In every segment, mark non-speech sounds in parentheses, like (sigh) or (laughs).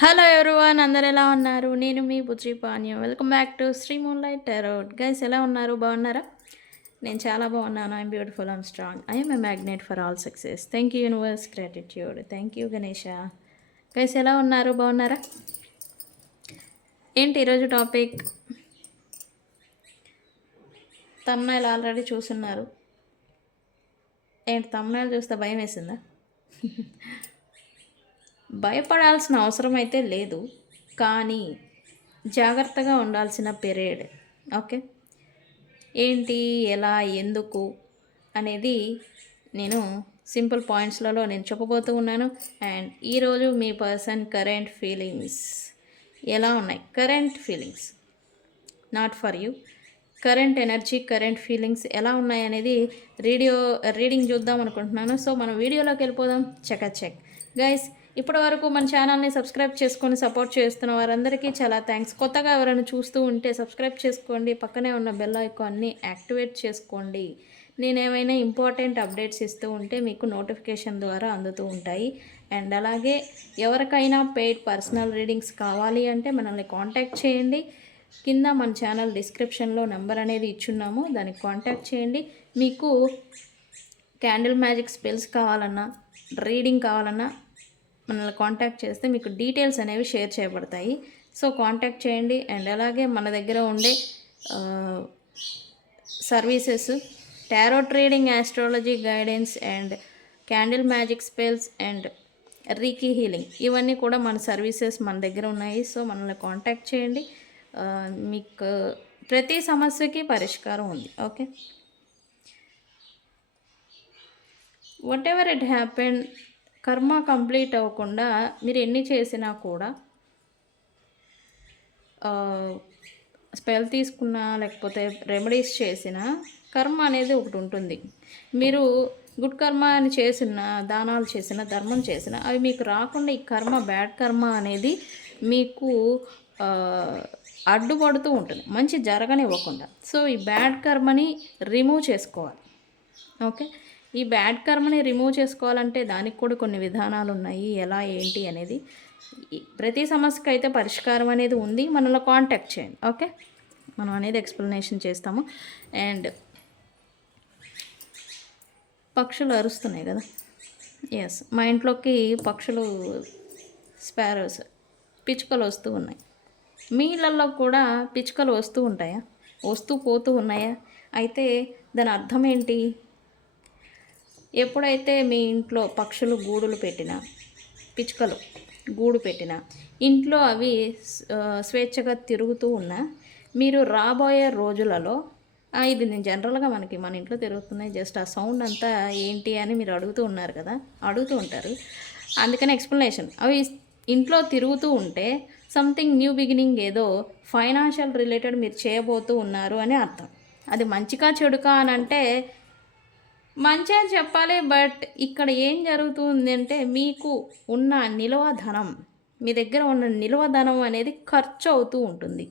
Hello everyone అందరు ఎలా ఉన్నారు? నేను మీ బుజ్జి పానీయం welcome back to Sri moon light tarot guys ఎలా ఉన్నారు? బాగున్నారా? నేను చాలా బాగున్నాను. I'm beautiful I'm strong I'm a magnet for all success thank you universe gratitude thank you Ganesha guys ఎలా ఉన్నారు? బాగున్నారా? ఏంటి ఈరోజు టాపిక్ తమ్నాయిలు ఆల్రెడీ చూసున్నారు. ఏంటి తమ్నాయిలు చూస్తే భయం వేసిందా? (laughs) భయపడాల్సిన అవసరం అయితే లేదు కానీ జాగ్రత్తగా ఉండాల్సిన పీరియడ్ ఓకే? ఏంటి ఎలా ఎందుకు అనేది నేను సింపుల్ పాయింట్స్లలో నేను చెప్పబోతూ ఉన్నాను. అండ్ ఈరోజు మీ పర్సన్ కరెంట్ ఫీలింగ్స్ ఎలా ఉన్నాయి? Current feelings not for you. Current energy current feelings ఎలా ఉన్నాయి అనేది రీడియో రీడింగ్ చూద్దాం అనుకుంటున్నాను. సో మనం వీడియోలోకి వెళ్ళిపోదాం. Check check. గైస్ ఇప్పటి వరకు మన ఛానల్ని సబ్స్క్రైబ్ చేసుకొని సపోర్ట్ చేస్తున్న వారందరికీ చాలా థ్యాంక్స్ కొత్తగా ఎవరైనా చూస్తూ ఉంటే సబ్స్క్రైబ్ చేసుకోండి పక్కనే ఉన్న బెల్ ఐకాన్ని యాక్టివేట్ చేసుకోండి. నేను ఏమైనా ఇంపార్టెంట్ అప్డేట్స్ ఇస్తూ ఉంటే మీకు నోటిఫికేషన్ ద్వారా అందుతూ ఉంటాయి. అండ్ అలాగే ఎవరికైనా పెయిడ్ పర్సనల్ రీడింగ్స్ కావాలి అంటే మనల్ని కాంటాక్ట్ చేయండి. కింద మన ఛానల్ డిస్క్రిప్షన్లో నెంబర్ అనేది ఇచ్చున్నాము దానికి కాంటాక్ట్ చేయండి. మీకు క్యాండిల్ మ్యాజిక్ స్పెల్స్ కావాలన్నా రీడింగ్ కావాలన్నా మనల్ని కాంటాక్ట్ చేస్తే మీకు డీటెయిల్స్ అనేవి షేర్ చేయబడతాయి. సో కాంటాక్ట్ చేయండి. అండ్ అలాగే మన దగ్గర ఉండే services tarot trading astrology guidance and candle magic spells and reiki healing ఇవన్నీ కూడా మన సర్వీసెస్ మన దగ్గర ఉన్నాయి. సో మనల్ని కాంటాక్ట్ చేయండి. మీకు ప్రతి సమస్యకి పరిష్కారం ఉంది. Okay whatever it happen karma complete అవ్వకుండా మీరు ఎన్ని చేసినా కూడా స్పెల్ తీసుకున్నా లేకపోతే రెమెడీస్ చేసినా కర్మ అనేది ఒకటి ఉంటుంది. మీరు గుడ్ కర్మ అని చేసిన దానాలు చేసిన ధర్మం చేసిన అవి మీకు రాకుండా ఈ కర్మ బ్యాడ్ కర్మ అనేది మీకు అడ్డుపడుతూ ఉంటుంది. మంచి జరగనివ్వకుండా. సో ఈ బ్యాడ్ కర్మని రిమూవ్ చేసుకోవాలి. ఓకే? ఈ బ్యాడ్ కర్మని రిమూవ్ చేసుకోవాలంటే దానికి కూడా కొన్ని విధానాలు ఉన్నాయి. ఎలా ఏంటి అనేది ప్రతి సమస్యకి అయితే పరిష్కారం అనేది ఉంది. మనలో కాంటాక్ట్ చేయండి. ఓకే? మనం అనేది ఎక్స్ప్లెనేషన్ చేస్తాము. అండ్ పక్షులు అరుస్తున్నాయి కదా? ఎస్ మా ఇంట్లోకి పక్షులు స్పారోస్ పిచ్చుకలు వస్తూ ఉన్నాయి. మీ ఇళ్ళల్లో కూడా పిచ్చుకలు వస్తూ ఉంటాయా? వస్తూ పోతూ ఉన్నాయా? అయితే దాని అర్థం ఏంటి? ఎప్పుడైతే మీ ఇంట్లో పక్షులు గూడులు పెట్టినా పిచ్చుకలు గూడు పెట్టినా ఇంట్లో అవి స్వేచ్ఛగా తిరుగుతూ ఉన్నా మీరు రాబోయే రోజులలో ఇది నేను జనరల్గా మనకి మన ఇంట్లో తిరుగుతున్నాయి జస్ట్ ఆ సౌండ్ అంతా ఏంటి అని మీరు అడుగుతూ ఉన్నారు కదా అడుగుతూ ఉంటారు. అందుకని ఎక్స్ప్లెనేషన్. అవి ఇంట్లో తిరుగుతూ ఉంటే సంథింగ్ న్యూ బిగినింగ్ ఏదో ఫైనాన్షియల్ రిలేటెడ్ మీరు చేయబోతూ ఉన్నారు అని అర్థం. అది మంచిగా చెడుకా అని అంటే మంచి అని చెప్పాలి బట్ ఇక్కడ ఏం జరుగుతుంది అంటే మీకు ఉన్న నిల్వ ధనం మీ దగ్గర ఉన్న నిల్వ ధనం అనేది ఖర్చు అవుతూ ఉంటుంది.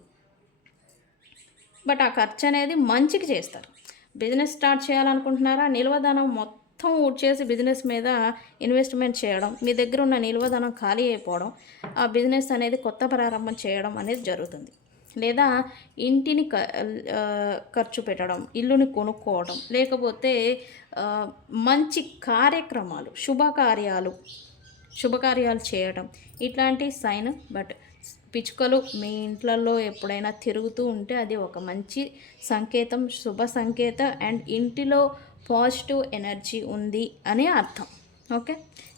బట్ ఆ ఖర్చు అనేది మంచికి చేస్తారు. బిజినెస్ స్టార్ట్ చేయాలనుకుంటున్నారా? నిల్వ ధనం మొత్తం చేసి బిజినెస్ మీద ఇన్వెస్ట్మెంట్ చేయడం మీ దగ్గర ఉన్న నిల్వ ధనం ఖాళీ అయిపోవడం ఆ బిజినెస్ అనేది కొత్త ప్రారంభం చేయడం అనేది జరుగుతుంది. లేదా ఇంటిని క ఖర్చు పెట్టడం ఇల్లుని కొనుక్కోవడం లేకపోతే మంచి కార్యక్రమాలు శుభకార్యాలు శుభకార్యాలు చేయడం ఇట్లాంటి సైన్ బట్ పిచ్చుకలు మీ ఇంట్లలో ఎప్పుడైనా తిరుగుతూ ఉంటే అది ఒక మంచి సంకేతం శుభ సంకేత అండ్ ఇంటిలో పాజిటివ్ ఎనర్జీ ఉంది అని అర్థం. ఓకే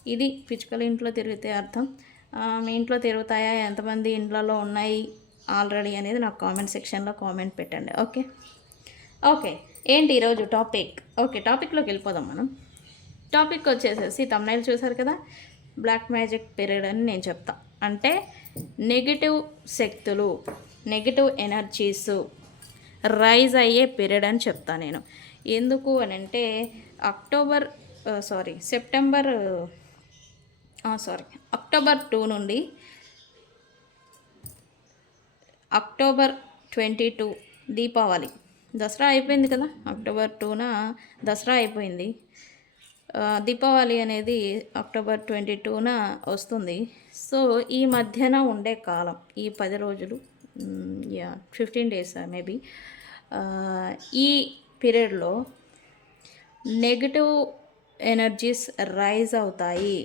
ఇది పిచ్చుకలు ఇంట్లో తిరిగితే అర్థం. మీ ఇంట్లో తిరుగుతాయా? ఎంతమంది ఇంట్లలో ఉన్నాయి? ఆల్రెడీ అనేది నాకు కామెంట్ సెక్షన్లో కామెంట్ పెట్టండి ఓకే? ఓకే ఏంటి ఈరోజు టాపిక్? ఓకే టాపిక్లోకి వెళ్ళిపోదాం మనం. టాపిక్ వచ్చేసేసి తమ్నైల్ చూసారు కదా? బ్లాక్ మ్యాజిక్ పీరియడ్ అని నేను చెప్తా. అంటే నెగిటివ్ శక్తులు నెగిటివ్ ఎనర్జీస్ రైజ్ అయ్యే పీరియడ్ అని చెప్తా నేను. ఎందుకు అని అంటే October sorry September sorry October two నుండి October twenty two Deepavali. Dasara అయిపోయింది కదా? అక్టోబర్ టూన? దసరా అయిపోయింది. దీపావళి అనేది అక్టోబర్ ట్వంటీ టూన వస్తుంది. సో ఈ మధ్యన ఉండే కాలం ఈ పది రోజులు యా ఫిఫ్టీన్ డేస్ మేబీ. ఈ పీరియడ్లో నెగటివ్ ఎనర్జీస్ రైజ్ అవుతాయి.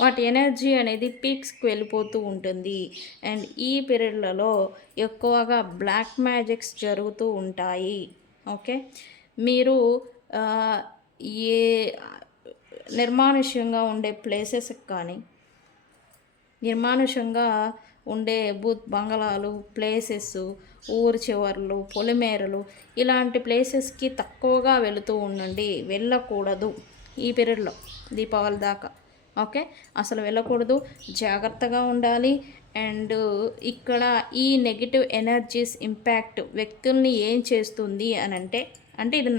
వాటి ఎనర్జీ అనేది పీక్స్కి వెళ్ళిపోతూ ఉంటుంది. అండ్ ఈ పీరియడ్లలో ఎక్కువగా బ్లాక్ మ్యాజిక్స్ జరుగుతూ ఉంటాయి. ఓకే? మీరు ఏ నిర్మానుష్యంగా ఉండే ప్లేసెస్కి కానీ నిర్మానుషంగా ఉండే బూత్ బంగళాలు ప్లేసెస్ ఊరు చివర్లు పొలిమేరలు ఇలాంటి ప్లేసెస్కి తక్కువగా వెళుతూ ఉండండి. వెళ్ళకూడదు ఈ పీరియడ్లో దీపావళి దాకా. ఓకే? అసలు వెళ్ళకూడదు. జాగ్రత్తగా ఉండాలి. అండ్ ఇక్కడ ఈ నెగిటివ్ ఎనర్జీస్ ఇంపాక్ట్ వ్యక్తుల్ని ఏం చేస్తుంది అని అంటే అంటే ఇది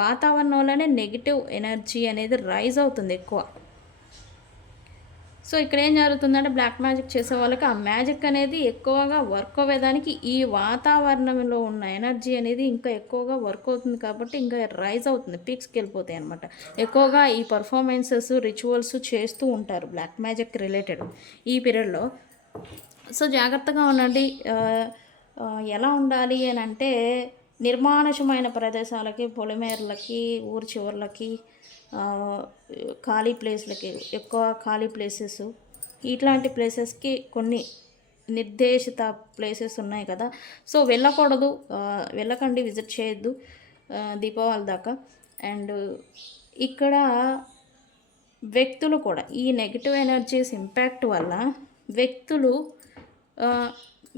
వాతావరణంలోనే నెగిటివ్ ఎనర్జీ అనేది రైజ్ అవుతుంది ఎక్కువ. సో ఇక్కడ ఏం జరుగుతుందంటే బ్లాక్ మ్యాజిక్ చేసే వాళ్ళకి ఆ మ్యాజిక్ అనేది ఎక్కువగా వర్క్ అవ్వేదానికి ఈ వాతావరణంలో ఉన్న ఎనర్జీ అనేది ఇంకా ఎక్కువగా వర్క్ అవుతుంది కాబట్టి ఇంకా రైజ్ అవుతుంది పీక్స్కి వెళ్ళిపోతాయి అనమాట ఎక్కువగా ఈ పర్ఫార్మెన్సెస్ రిచువల్స్ చేస్తూ ఉంటారు బ్లాక్ మ్యాజిక్ రిలేటెడ్ ఈ పీరియడ్లో సో జాగ్రత్తగా ఉండండి. ఎలా ఉండాలి అని అంటే నిర్మానుషమైన ప్రదేశాలకి పొలిమేరలకి ఊరి చివర్లకి ఖాళీ ప్లేస్లకి ఎక్కువ ఖాళీ ప్లేసెస్. ఇట్లాంటి ప్లేసెస్కి కొన్ని నిర్దేశిత ప్లేసెస్ ఉన్నాయి కదా. సో వెళ్ళకూడదు. వెళ్ళకండి విజిట్ చేయొద్దు దీపావళి దాకా. అండ్ ఇక్కడ వ్యక్తులు కూడా ఈ నెగిటివ్ ఎనర్జీస్ ఇంపాక్ట్ వల్ల వ్యక్తులు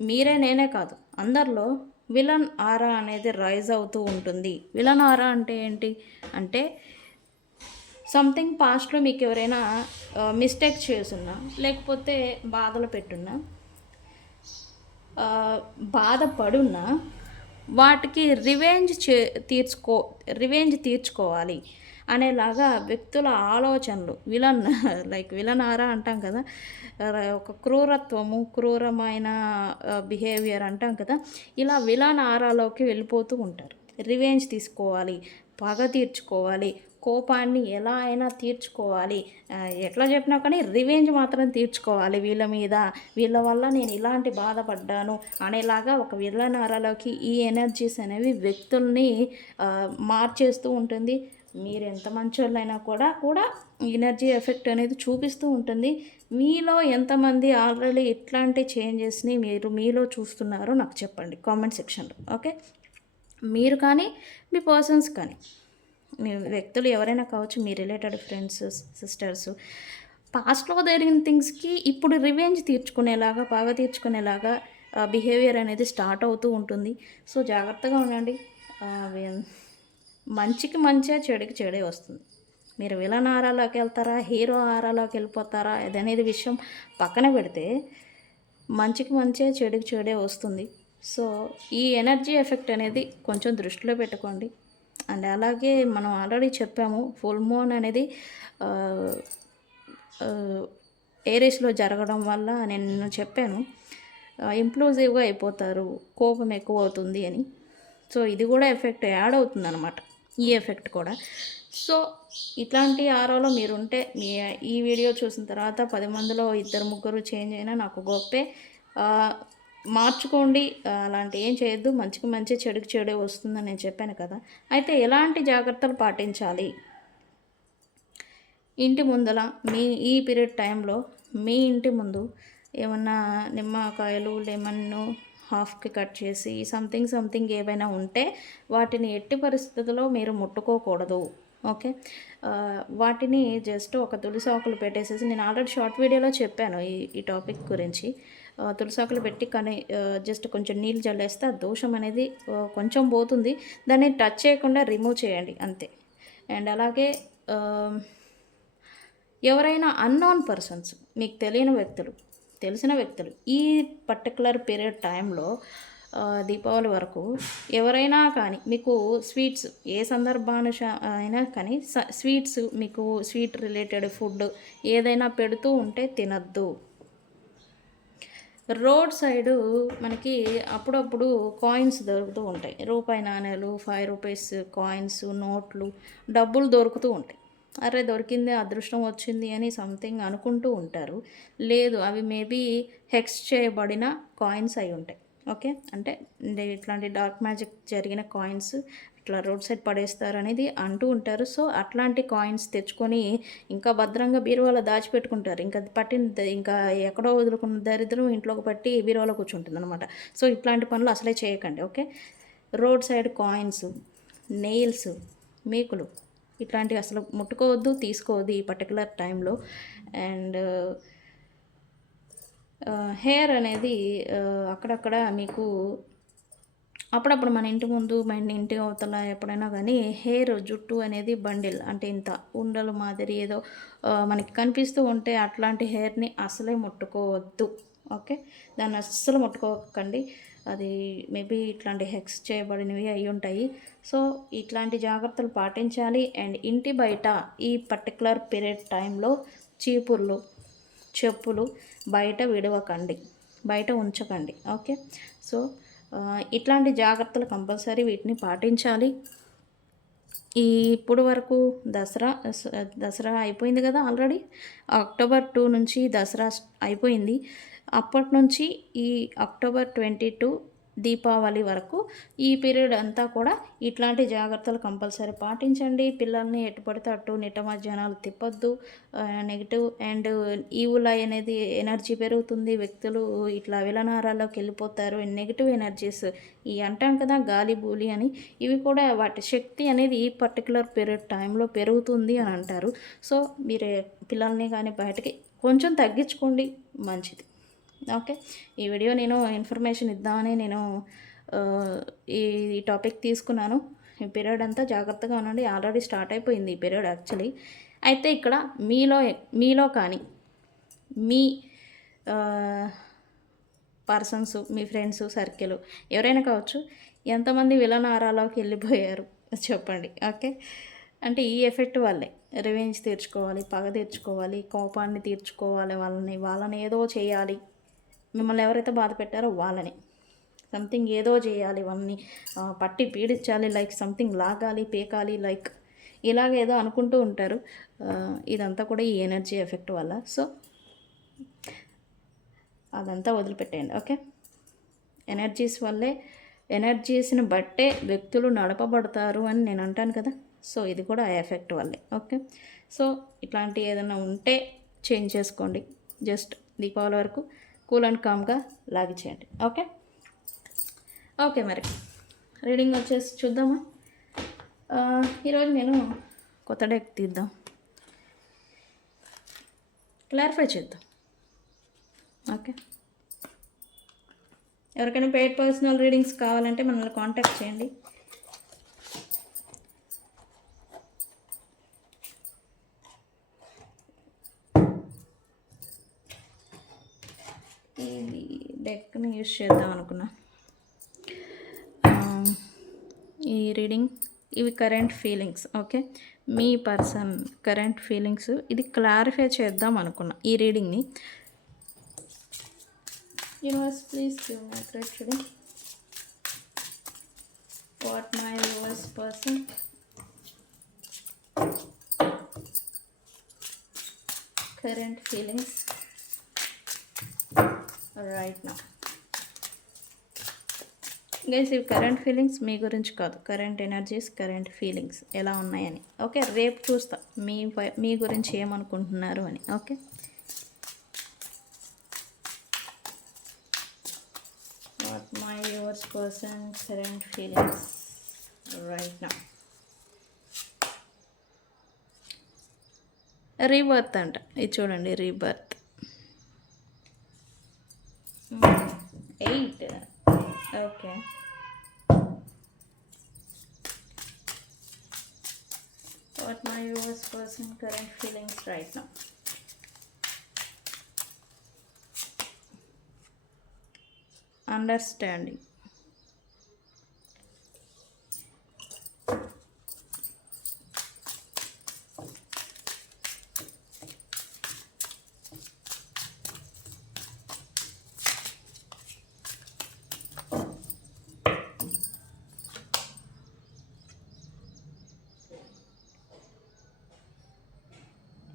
మీరే నేనే కాదు అందరిలో విలన్ ఆరా అనేది రైజ్ అవుతూ ఉంటుంది. విలన్ ఆరా అంటే ఏంటి? అంటే సంథింగ్ పాస్ట్లో మీకు ఎవరైనా మిస్టేక్ చేసున్నా లేకపోతే బాధలు పెట్టున్నా బాధపడున్నా వాటికి రివెంజ్ చే తీర్చుకో రివెంజ్ తీర్చుకోవాలి అనేలాగా వ్యక్తుల ఆలోచనలు విలన్ లైక్ విలన్ ఆరా అంటాం కదా ఒక క్రూరత్వము క్రూరమైన బిహేవియర్ అంటాం కదా ఇలా విలన్ ఆరాలోకి వెళ్ళిపోతూ ఉంటారు. రివెంజ్ తీసుకోవాలి పగ తీర్చుకోవాలి కోపాన్ని ఎలా అయినా తీర్చుకోవాలి. ఎట్లా చెప్పినా కానీ రివెంజ్ మాత్రం తీర్చుకోవాలి వీళ్ళ మీద. వీళ్ళ వల్ల నేను ఇలాంటి బాధపడ్డాను అనేలాగా ఒక విలనారాలోకి ఈ ఎనర్జీస్ అనేవి వ్యక్తుల్ని మార్చేస్తూ ఉంటుంది. మీరు ఎంత మంచోళ్ళైనా కూడా కూడా ఎనర్జీ ఎఫెక్ట్ అనేది చూపిస్తూ ఉంటుంది. మీలో ఎంతమంది ఆల్రెడీ ఇట్లాంటి చేంజెస్ని మీరు మీలో చూస్తున్నారో నాకు చెప్పండి కామెంట్ సెక్షన్లో ఓకే? మీరు కానీ మీ పర్సన్స్ కానీ. వ్యక్తులు ఎవరైనా కావచ్చు మీ రిలేటెడ్ ఫ్రెండ్స్ సిస్టర్స్ పాస్ట్లో జరిగిన థింగ్స్కి ఇప్పుడు రివెంజ్ తీర్చుకునేలాగా బాగా తీర్చుకునేలాగా బిహేవియర్ అనేది స్టార్ట్ అవుతూ ఉంటుంది. సో జాగ్రత్తగా ఉండండి. మంచికి మంచిగా చెడుకి చెడే వస్తుంది. మీరు విలన్ ఆరాలోకి వెళ్తారా హీరో ఆరాలోకి వెళ్ళిపోతారా ఇదనేది విషయం పక్కన పెడితే మంచికి మంచిగా చెడుకి చెడే వస్తుంది. సో ఈ ఎనర్జీ ఎఫెక్ట్ అనేది కొంచెం దృష్టిలో పెట్టుకోండి. అండ్ అలాగే మనం ఆల్రెడీ చెప్పాము ఫుల్ మూన్ అనేది ఆ, ఏరియస్లో జరగడం వల్ల నేను చెప్పాను ఇంప్లూజివ్గా అయిపోతారు కోపం ఎక్కువ అవుతుంది అని. సో ఇది కూడా ఎఫెక్ట్ యాడ్ అవుతుంది అనమాట ఈ ఎఫెక్ట్ కూడా. సో ఇట్లాంటి ఆరోలో మీరుంటే మీ ఈ వీడియో చూసిన తర్వాత పది మందిలో ఇద్దరు ముగ్గురు చేంజ్ అయినా నాకు గొప్పే. మార్చుకోండి అలాంటి ఏం చేయొద్దు మంచికి మంచి చెడుకి చెడే వస్తుందని నేను చెప్పాను కదా. అయితే ఎలాంటి జాగ్రత్తలు పాటించాలి? ఇంటి ముందల మీ ఈ పీరియడ్ టైంలో మీ ఇంటి ముందు ఏమన్నా నిమ్మకాయలు లెమన్ హాఫ్కి కట్ చేసి సంథింగ్ సంథింగ్ ఏవైనా ఉంటే వాటిని ఎట్టి పరిస్థితుల్లో మీరు ముట్టుకోకూడదు. ఓకే? వాటిని జస్ట్ ఒక తులసాకులు పెట్టేసేసి నేను ఆల్రెడీ షార్ట్ వీడియోలో చెప్పాను ఈ ఈ టాపిక్ గురించి. తులసాకులు పెట్టి కానీ జస్ట్ కొంచెం నీళ్ళు చల్లేస్తే ఆ దోషం అనేది కొంచెం పోతుంది. దాన్ని టచ్ చేయకుండా రిమూవ్ చేయండి అంతే. అండ్ అలాగే ఎవరైనా అన్నోన్ పర్సన్స్ మీకు తెలియని వ్యక్తులు తెలిసిన వ్యక్తులు ఈ పర్టికులర్ పీరియడ్ టైంలో దీపావళి వరకు ఎవరైనా కానీ మీకు స్వీట్స్ ఏ సందర్భానుష అయినా కానీ స- స్వీట్స్ మీకు స్వీట్ రిలేటెడ్ ఫుడ్ ఏదైనా పెడుతూ ఉంటే తినద్దు. రోడ్ సైడు మనకి అప్పుడప్పుడు కాయిన్స్ దొరుకుతూ ఉంటాయి. రూపాయి నాణేలు ఫైవ్ రూపీస్ కాయిన్స్ నోట్లు డబ్బులు దొరుకుతూ ఉంటాయి. అరే దొరికింది అదృష్టం వచ్చింది అని సంథింగ్ అనుకుంటూ ఉంటారు. లేదు అవి మేబీ హెక్స్ చేయబడిన కాయిన్స్ అయి ఉంటాయి. ఓకే? అంటే ఇట్లాంటి డార్క్ మ్యాజిక్ జరిగిన కాయిన్స్ ఇట్లా రోడ్ సైడ్ పడేస్తారు అనేది అంటూ ఉంటారు. సో అట్లాంటి కాయిన్స్ తెచ్చుకొని ఇంకా భద్రంగా బీరువాలో దాచిపెట్టుకుంటారు. ఇంకా పట్టిన ఇంకా ఎక్కడో వదులుకున్న దరిద్రం ఇంట్లోకి పట్టి బీరువాలో కూర్చుంటుంది అనమాట సో ఇట్లాంటి పనులు అసలే చేయకండి okay? Road side coins nails మేకులు ఇట్లాంటివి అసలు ముట్టుకోవద్దు తీసుకోవద్దు ఈ పర్టికులర్ టైంలో. అండ్ హెయిర్ అనేది అక్కడక్కడ మీకు అప్పుడప్పుడు మన ఇంటి ముందు మన ఇంటి అవతల ఎప్పుడైనా కానీ హెయిర్ జుట్టు అనేది బండిల్. అంటే ఇంత ఉండలు మాదిరి ఏదో మనకి కనిపిస్తూ ఉంటే అట్లాంటి హెయిర్ని అసలే ముట్టుకోవద్దు. ఓకే? దాన్ని అస్సలు ముట్టుకోకండి. అది మేబీ ఇట్లాంటి హెక్స్ చేయబడినవి అయి ఉంటాయి. సో ఇట్లాంటి జాగ్రత్తలు పాటించాలి. అండ్ ఇంటి బయట ఈ పర్టికులర్ పీరియడ్ టైంలో చీపుర్లు చెప్పులు బయట విడవకండి. బయట ఉంచకండి. ఓకే? సో ఇట్లాంటి జాగ్రత్తలు కంపల్సరీ వీటిని పాటించాలి. ఈ ఇప్పుడు వరకు దసరా దసరా అయిపోయింది కదా ఆల్రెడీ. అక్టోబర్ టూ నుంచి దసరా అయిపోయింది. అప్పటి నుంచి ఈ అక్టోబర్ ట్వంటీ టూ దీపావళి వరకు ఈ పీరియడ్ అంతా కూడా ఇట్లాంటి జాగ్రత్తలు కంపల్సరీ పాటించండి. పిల్లల్ని ఎటు పడితే అటు నిట మధ్యాహ్నాలు తిప్పొద్దు. నెగిటివ్ అండ్ ఈవుల అనేది ఎనర్జీ పెరుగుతుంది. వ్యక్తులు ఇట్లా విలనారాల్లోకి వెళ్ళిపోతారు. నెగిటివ్ ఎనర్జీస్ ఈ అంటాం కదా గాలి బూలి అని. ఇవి కూడా వాటి శక్తి అనేది ఈ పర్టికులర్ పీరియడ్ టైంలో పెరుగుతుంది అని అంటారు. సో మీరు పిల్లల్ని కానీ బయటకి కొంచెం తగ్గించుకోండి. మంచిది. ఓకే. ఈ వీడియో నేను ఇన్ఫర్మేషన్ ఇద్దామని నేను ఈ ఈ టాపిక్ తీసుకున్నాను. ఈ పీరియడ్ అంతా జాగ్రత్తగా ఉండండి. ఆల్రెడీ స్టార్ట్ అయిపోయింది ఈ పీరియడ్ యాక్చువల్లీ. అయితే ఇక్కడ మీలో మీలో కానీ మీ పర్సన్స్ మీ ఫ్రెండ్స్ సర్కిల్ ఎవరైనా కావచ్చు ఎంతమంది విలనారాలోకి వెళ్ళిపోయారు? చెప్పండి. ఓకే. అంటే ఈ ఎఫెక్ట్ వల్లే రివెంజ్ తీర్చుకోవాలి పగ తీర్చుకోవాలి కోపాన్ని తీర్చుకోవాలి వాళ్ళని. వాళ్ళని ఏదో చేయాలి. మిమ్మల్ని ఎవరైతే బాధ పెట్టారో వాళ్ళని. సంథింగ్ ఏదో చేయాలి వాళ్ళని పట్టి పీడించాలి లైక్ సంథింగ్ లాగాలి పేకాలి లైక్ ఇలాగ ఏదో అనుకుంటూ ఉంటారు. ఇదంతా కూడా ఈ ఎనర్జీ ఎఫెక్ట్ వల్ల. సో అదంతా వదిలిపెట్టేయండి ఓకే? ఎనర్జీస్ వల్లే ఎనర్జీస్ని బట్టే వ్యక్తులు నడపబడతారు అని నేను అంటాను కదా. సో ఇది కూడా ఆ ఎఫెక్ట్ వల్లే ఓకే? సో ఇట్లాంటి ఏదైనా ఉంటే చేంజ్ చేసుకోండి. జస్ట్ దీపావళి వరకు కూల్ అండ్ కామ్గా లాగిచేయండి ఓకే? ఓకే మరి. రీడింగ్ వచ్చేసి చూద్దామా? ఈరోజు నేను కొత్త డెక్ తీద్దాం. క్లారిఫై చేద్దాం. ఓకే? ఎవరికైనా పెయిడ్ పర్సనల్ రీడింగ్స్ కావాలంటే మనల్ని కాంటాక్ట్ చేయండి ఇది టెక్ని యూజ్ చేద్దాం అనుకున్నా. ఈ రీడింగ్ ఇవి కరెంట్ ఫీలింగ్స్ ఓకే? మీ పర్సన్ కరెంట్ ఫీలింగ్స్ ఇది క్లారిఫై చేద్దాం అనుకున్నా ఈ రీడింగ్ని. Universe please give my reading what my yours person? Current feelings. Right నా గైస్ ఇవి కరెంట్ ఫీలింగ్స్ మీ గురించి కాదు. కరెంట్ ఎనర్జీస్ కరెంట్ ఫీలింగ్స్ ఎలా ఉన్నాయని. ఓకే రేపు చూస్తా. మీ మీ గురించి ఏమనుకుంటున్నారు అని. Okay what my yours person current feelings right నా రీబర్త్ అంట. ఇది చూడండి rebirth Okay. What my US person current feelings right now? Understanding.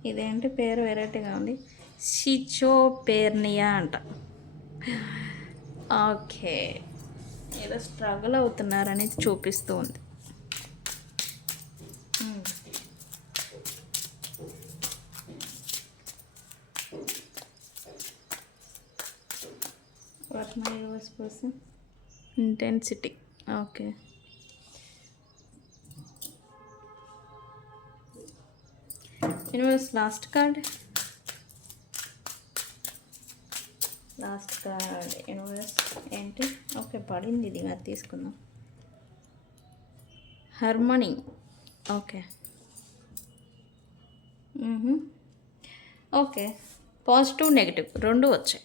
ఇదేంటి పేరు వెరైటీగా ఉంది. షిచోపేర్నియా అంట. ఓకే ఏదో స్ట్రగుల్ అవుతున్నారని చూపిస్తూ ఉంది. What my yours person intensity okay universe last card last card universe ఏంటి? ఓకే పడింది ఇది అది తీసుకుందాం. Harmony okay. Okay positive negative రెండు వచ్చాయి.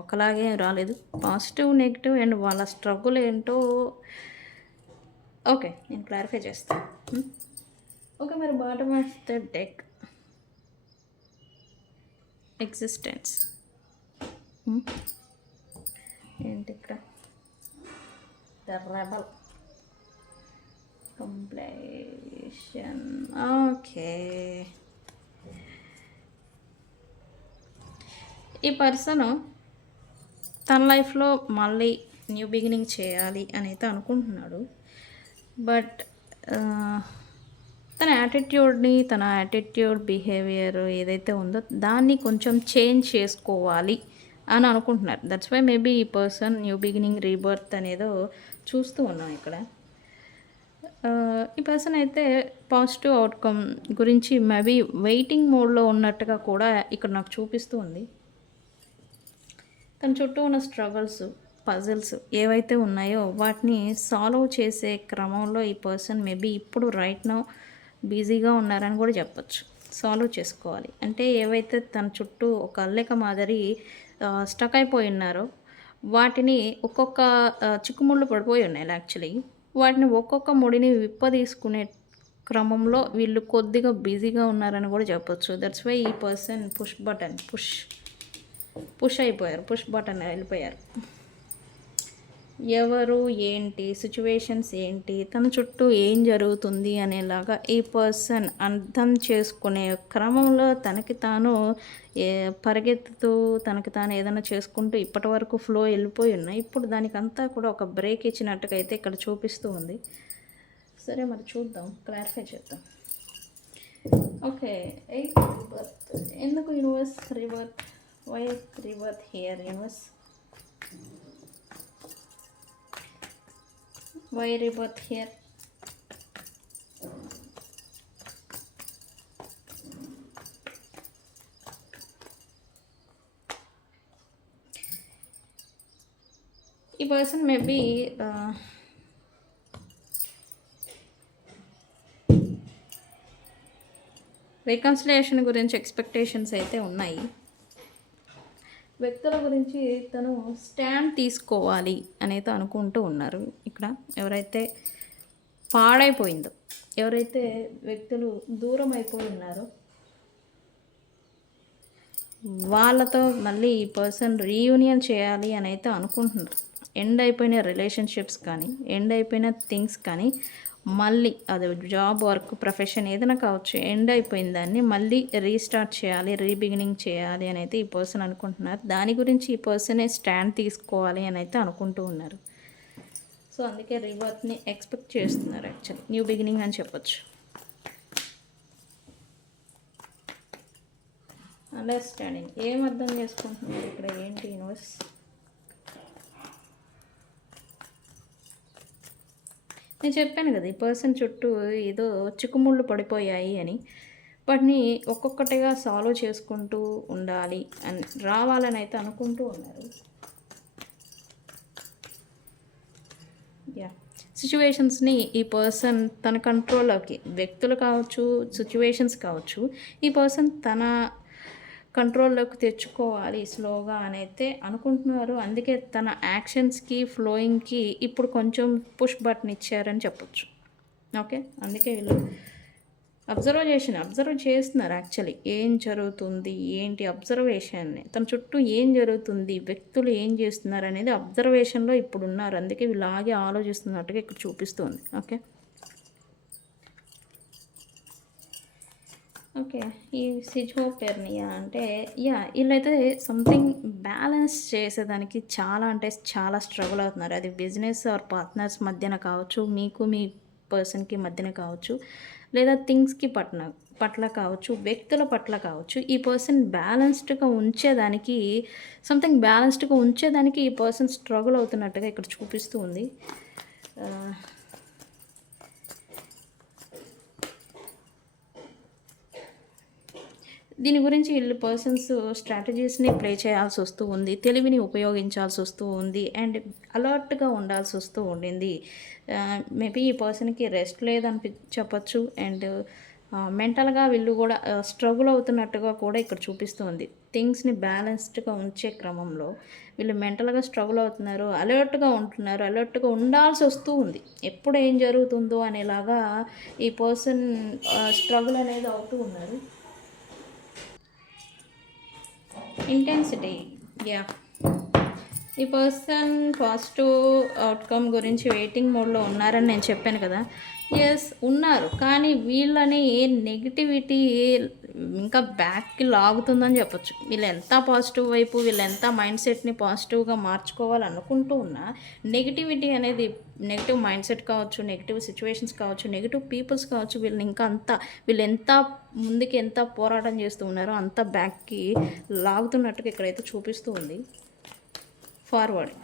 ఒకలాగే రాలేదు. పాజిటివ్ నెగిటివ్ అండ్ వాళ్ళ స్ట్రగుల్ ఏంటో ఓకే నేను క్లారిఫై చేస్తాను ఓకే మరి bottom of the deck existence ఏంటి ఇక్కడ? ద రెబల్ కంప్లీషన్ ఓకే ఈ పర్సన్ తన లైఫ్లో మళ్ళీ న్యూ బిగినింగ్ చేయాలి అని అయితే అనుకుంటున్నాడు. బట్ తన యాటిట్యూడ్ని తన యాటిట్యూడ్ బిహేవియర్ ఏదైతే ఉందో దాన్ని కొంచెం చేంజ్ చేసుకోవాలి అని అనుకుంటున్నారు. దట్స్ వై మేబీ ఈ పర్సన్ న్యూ బిగినింగ్ రీబర్త్ అనేదో చూస్తూ ఉన్నాం ఇక్కడ. ఈ పర్సన్ అయితే పాజిటివ్ అవుట్కమ్ గురించి మేబీ వెయిటింగ్ మోడ్లో ఉన్నట్టుగా కూడా ఇక్కడ నాకు చూపిస్తూ ఉంది. తన చుట్టూ ఉన్న స్ట్రగుల్స్ పజిల్స్ ఏవైతే ఉన్నాయో వాటిని సాల్వ్ చేసే క్రమంలో ఈ పర్సన్ మేబీ ఇప్పుడు రైట్ నౌ బిజీగా ఉన్నారని కూడా చెప్పొచ్చు. సాల్వ్ చేసుకోవాలి. అంటే ఏవైతే తన చుట్టూ ఒక అల్లెక మాదిరి స్టక్ అయిపోయి ఉన్నారో వాటిని ఒక్కొక్క చిక్కుముళ్ళు పడిపోయి ఉన్నాయి యాక్చువల్లీ. వాటిని ఒక్కొక్క ముడిని విప్ప తీసుకునే క్రమంలో వీళ్ళు కొద్దిగా బిజీగా ఉన్నారని కూడా చెప్పొచ్చు. దట్స్ వై ఈ person push button push push అయిపోయారు పుష్ బటన్ వెళ్ళిపోయారు. ఎవరు ఏంటి సిచ్యువేషన్స్ ఏంటి తన చుట్టూ ఏం జరుగుతుంది అనేలాగా ఈ పర్సన్ అర్థం చేసుకునే క్రమంలో తనకి తాను పరిగెత్తుతూ తనకి తాను ఏదైనా చేసుకుంటూ ఇప్పటి వరకు ఫ్లో వెళ్ళిపోయి ఉన్నాయి ఇప్పుడు దానికంతా కూడా ఒక బ్రేక్ ఇచ్చినట్టుగా అయితే ఇక్కడ చూపిస్తూ ఉంది. సరే మరి చూద్దాం. క్లారిఫై చేద్దాం. ఓకే ఎయిట్ రివర్త్ ఎందుకు universe rebirth why rebirth here universe why rebirth here ఈ పర్సన్ మేబీ రికన్సిలేషన్ గురించి ఎక్స్పెక్టేషన్స్ అయితే ఉన్నాయి వ్యక్తుల గురించి తను స్టాండ్ తీసుకోవాలి అనేది అనుకుంటూ ఉన్నారు. ఇక్కడ ఎవరైతే పాడైపోయిందో ఎవరైతే వ్యక్తులు దూరం అయిపోయి ఉన్నారో వాళ్ళతో మళ్ళీ ఈ పర్సన్ రీయూనియన్ చేయాలి అని అయితే అనుకుంటున్నారు. ఎండ్ అయిపోయిన రిలేషన్షిప్స్ కానీ ఎండ్ అయిపోయిన థింగ్స్ కానీ మళ్ళీ అది జాబ్ వర్క్ ప్రొఫెషన్ ఏదైనా కావచ్చు ఎండ్ అయిపోయిన దాన్ని మళ్ళీ రీస్టార్ట్ చేయాలి రీబిగినింగ్ చేయాలి అని అయితే ఈ పర్సన్ అనుకుంటున్నారు. దాని గురించి ఈ పర్సనే స్టాండ్ తీసుకోవాలి అని అయితే అనుకుంటూ ఉన్నారు. సో అందుకే రివర్త్ని ఎక్స్పెక్ట్ చేస్తున్నారు యాక్చువల్లీ. న్యూ బిగినింగ్ అని చెప్పొచ్చు. అండర్స్టాండింగ్. ఏం అర్థం చేసుకుంటున్నారు ఇక్కడ? ఏంటి యూనివర్స్? నేను చెప్పాను కదా ఈ పర్సన్ చుట్టూ ఏదో చిక్కుముళ్ళు పడిపోయాయి అని. వాటిని ఒక్కొక్కటిగా సాల్వ్ చేసుకుంటూ ఉండాలి అని రావాలని అయితే అనుకుంటూ ఉన్నారు. యా సిచ్యువేషన్స్ని ఈ పర్సన్ తన కంట్రోల్లోకి వ్యక్తులు కావచ్చు సిచ్యువేషన్స్ కావచ్చు ఈ పర్సన్ తన కంట్రోల్లోకి తెచ్చుకోవాలి స్లోగా అని అయితే అనుకుంటున్నారు. అందుకే తన యాక్షన్స్కి ఫ్లోయింగ్కి ఇప్పుడు కొంచెం పుష్ బటన్ ఇచ్చారని చెప్పొచ్చు. ఓకే? అందుకే వీళ్ళు అబ్జర్వ్ చేసిన అబ్జర్వ్ చేస్తున్నారు యాక్చువల్లీ. ఏం జరుగుతుంది? ఏంటి అబ్జర్వేషన్ని తన చుట్టూ ఏం జరుగుతుంది? వ్యక్తులు ఏం చేస్తున్నారు అనేది అబ్జర్వేషన్లో ఇప్పుడు ఉన్నారు అందుకే వీళ్ళు ఆగి ఆలోచిస్తున్నట్టుగా ఇక్కడ చూపిస్తుంది. ఓకే? ఓకే. ఈ సిజోపెర్నియా అంటే యా వీళ్ళైతే సంథింగ్ బ్యాలెన్స్ చేసేదానికి చాలా అంటే చాలా స్ట్రగుల్ అవుతున్నారు. అది బిజినెస్ ఆర్ పార్ట్నర్స్ మధ్యన కావచ్చు మీకు మీ పర్సన్కి మధ్యన కావచ్చు లేదా థింగ్స్కి పట్ల పట్ల కావచ్చు వ్యక్తుల పట్ల కావచ్చు ఈ పర్సన్ బ్యాలెన్స్డ్గా ఉంచేదానికి సంథింగ్ బ్యాలెన్స్డ్గా ఉంచేదానికి ఈ పర్సన్ స్ట్రగుల్ అవుతున్నట్టుగా ఇక్కడ చూపిస్తూ ఉంది. దీని గురించి వీళ్ళు పర్సన్స్ స్ట్రాటజీస్ని ప్లే చేయాల్సి వస్తూ ఉంది తెలివిని ఉపయోగించాల్సి వస్తూ ఉంది అండ్ అలర్ట్గా ఉండాల్సి వస్తూ ఉండింది. మేబీ ఈ పర్సన్కి రెస్ట్ లేదని చెప్పచ్చు అండ్ మెంటల్గా వీళ్ళు కూడా స్ట్రగుల్ అవుతున్నట్టుగా కూడా ఇక్కడ చూపిస్తుంది. థింగ్స్ని బ్యాలెన్స్డ్గా ఉంచే క్రమంలో వీళ్ళు మెంటల్గా స్ట్రగుల్ అవుతున్నారు అలర్ట్గా ఉంటున్నారు అలర్ట్గా ఉండాల్సి వస్తూ ఉంది. ఎప్పుడు ఏం జరుగుతుందో అనేలాగా ఈ పర్సన్ స్ట్రగుల్ అనేది అవుతూ ఉన్నారు ఇంటెన్సిటీ యా ఈ పర్సన్ పాజిటివ్ అవుట్కమ్ గురించి వెయిటింగ్ మోడ్లో ఉన్నారని నేను చెప్పాను కదా. ఎస్ ఉన్నారు. కానీ వీళ్ళని నెగిటివిటీ ఇంకా బ్యాక్కి లాగుతుందని చెప్పొచ్చు. వీళ్ళు ఎంత పాజిటివ్ వైపు వీళ్ళు ఎంత మైండ్ సెట్ని పాజిటివ్గా మార్చుకోవాలనుకుంటూ ఉన్నా నెగిటివిటీ అనేది నెగిటివ్ మైండ్ సెట్ కావచ్చు నెగిటివ్ సిచ్యువేషన్స్ కావచ్చు నెగిటివ్ పీపుల్స్ కావచ్చు వీళ్ళని ఇంకా అంత వీళ్ళు ఎంత ముందుకి ఎంత పోరాటం చేస్తూ ఉన్నారో అంత బ్యాక్కి లాగుతున్నట్టుగా ఇక్కడైతే చూపిస్తూ ఉంది. ఫార్వర్డ్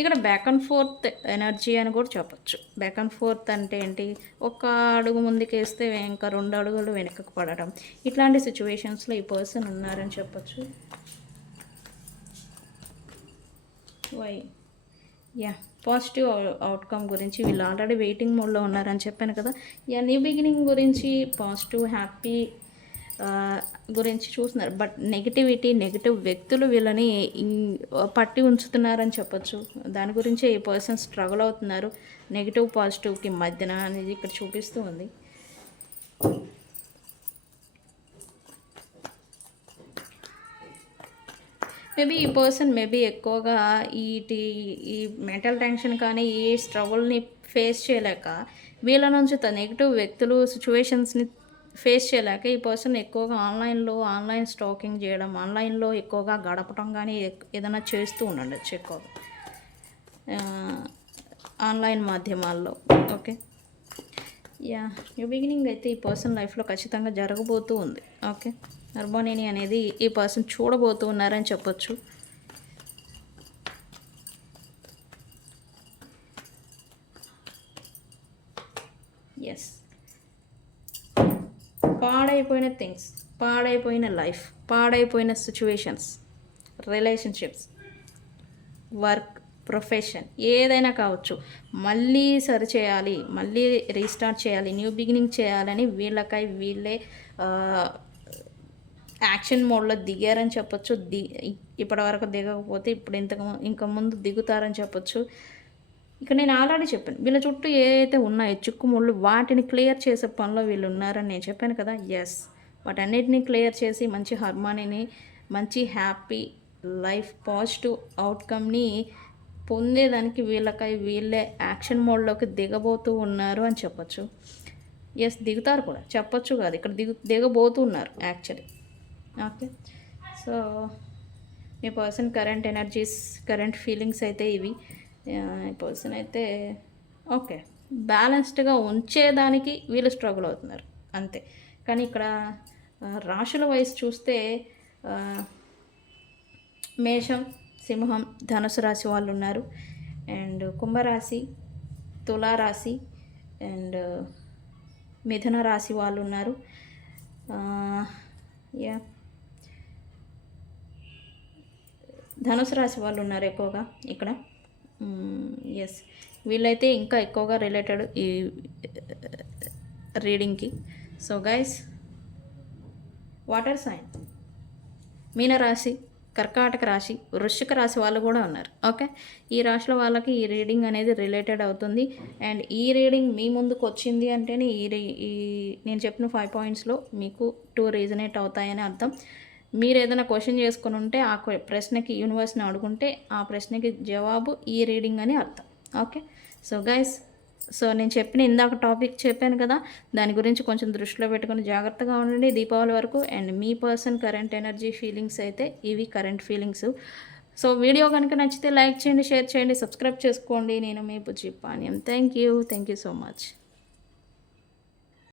ఇక్కడ బ్యాక్ అండ్ ఫోర్త్ ఎనర్జీ అని కూడా చెప్పొచ్చు. బ్యాక్ అండ్ ఫోర్త్ అంటే ఏంటి? ఒక అడుగు ముందుకు వేస్తే ఇంకా రెండు అడుగులు వెనకకు పడడం. ఇట్లాంటి సిచ్యువేషన్స్లో ఈ పర్సన్ ఉన్నారని చెప్పచ్చు. వై యా పాజిటివ్ అవుట్కమ్ గురించి వీళ్ళు ఆల్రెడీ వెయిటింగ్ మోడ్లో ఉన్నారని చెప్పాను కదా. యా న్యూ బిగినింగ్ గురించి పాజిటివ్ హ్యాపీ గురించి చూస్తున్నారు. బట్ నెగిటివిటీ నెగిటివ్ వ్యక్తులు వీళ్ళని పట్టి ఉంచుతున్నారని చెప్పొచ్చు. దాని గురించి ఈ పర్సన్ స్ట్రగుల్ అవుతున్నారు. నెగిటివ్ పాజిటివ్కి మధ్యన అనేది ఇక్కడ చూపిస్తూ ఉంది. మేబీ ఈ పర్సన్ మేబీ ఎక్కువగా ఈ ఈ మెంటల్ టెన్షన్ కానీ ఈ స్ట్రగుల్ని ఫేస్ చేయలేక వీళ్ళ నుంచి నెగిటివ్ వ్యక్తులు సిచ్యువేషన్స్ని ఫేస్ చేయలేక ఈ పర్సన్ ఎక్కువగా ఆన్లైన్లో ఆన్లైన్ స్టాకింగ్ చేయడం ఆన్లైన్లో ఎక్కువగా గడపడం కానీ ఏదైనా చేస్తూ ఉండొచ్చు ఎక్కువగా ఆన్లైన్ మాధ్యమాల్లో. ఓకే? యా న్యూ బిగినింగ్ అయితే ఈ పర్సన్ లైఫ్లో ఖచ్చితంగా జరగబోతూ ఉంది. ఓకే? నర్బోనిని అనేది ఈ పర్సన్ చూడబోతూ ఉన్నారని చెప్పొచ్చు. ఎస్ పాడైపోయిన థింగ్స్ పాడైపోయిన లైఫ్ పాడైపోయిన సిచ్యువేషన్స్ రిలేషన్షిప్స్ వర్క్ ప్రొఫెషన్ ఏదైనా కావచ్చు. మళ్ళీ సరి చేయాలి మళ్ళీ రీస్టార్ట్ చేయాలి న్యూ బిగినింగ్ చేయాలని వీళ్ళకై వీళ్ళే యాక్షన్ మోడ్లో దిగారని చెప్పొచ్చు. ది ఇప్పటివరకు దిగకపోతే ఇప్పుడు ఇంతకు ఇంకా ముందు దిగుతారని చెప్పొచ్చు. ఇక్కడ నేను ఆల్రెడీ చెప్పాను వీళ్ళ చుట్టూ ఏదైతే ఉన్నాయో చిక్కుముళ్ళు వాటిని క్లియర్ చేసే పనిలో వీళ్ళు ఉన్నారని నేను చెప్పాను కదా ఎస్ వాటన్నిటిని క్లియర్ చేసి మంచి హార్మోనీని మంచి హ్యాపీ లైఫ్ పాజిటివ్ అవుట్కమ్ని పొందేదానికి వీళ్ళకై వీళ్ళే యాక్షన్ మోడ్లోకి దిగబోతూ ఉన్నారు అని చెప్పొచ్చు. ఎస్ దిగుతారు కూడా. చెప్పొచ్చు కాదు ఇక్కడ దిగు దిగబోతూ ఉన్నారు యాక్చువల్లీ ఓకే సో మీ person current energies current feelings అయితే ఇవి. పర్సన్ అయితే ఓకే. బ్యాలెన్స్డ్గా ఉంచేదానికి వీళ్ళు స్ట్రగుల్ అవుతున్నారు. అంతే. కానీ ఇక్కడ రాశుల వయసు చూస్తే మేషం సింహం ధనుసు రాశి వాళ్ళు ఉన్నారు. అండ్ కుంభరాశి తులారాశి అండ్ మిథున రాశి వాళ్ళు ఉన్నారు. యా. ధనుసు రాశి వాళ్ళు ఉన్నారు ఎక్కువగా ఇక్కడ. ఎస్ వీళ్ళైతే ఇంకా ఎక్కువగా రిలేటెడ్ ఈ రీడింగ్కి సో గైస్ వాటర్ సైన్ మీనరాశి కర్కాటక రాశి వృశ్చిక రాశి వాళ్ళు కూడా ఉన్నారు. ఓకే ఈ రాశుల వాళ్ళకి ఈ రీడింగ్ అనేది రిలేటెడ్ అవుతుంది. అండ్ ఈ రీడింగ్ మీ ముందుకు వచ్చింది అంటేనే ఈ రీ- ఈ నేను చెప్పిన ఫైవ్ పాయింట్స్లో మీకు టూ రీజనేట్ అవుతాయని అర్థం. మీరు ఏదైనా క్వశ్చన్ చేసుకుని ఉంటే ఆ ప్రశ్నకి యూనివర్స్ని అడుగుంటే ఆ ప్రశ్నకి జవాబు ఈ రీడింగ్ అని అర్థం. ఓకే? సో గైస్ సో నేను చెప్పిన ఇందాక టాపిక్ చెప్పాను కదా దాని గురించి కొంచెం దృష్టిలో పెట్టుకుని జాగ్రత్తగా ఉండండి దీపావళి వరకు. అండ్ మీ పర్సన్ కరెంట్ ఎనర్జీ ఫీలింగ్స్ అయితే ఇవి కరెంట్ ఫీలింగ్స్. సో వీడియో కనుక నచ్చితే లైక్ చేయండి షేర్ చేయండి సబ్స్క్రైబ్ చేసుకోండి. నేను మీ బుజ్జి పానీయం thank you. Thank you so much.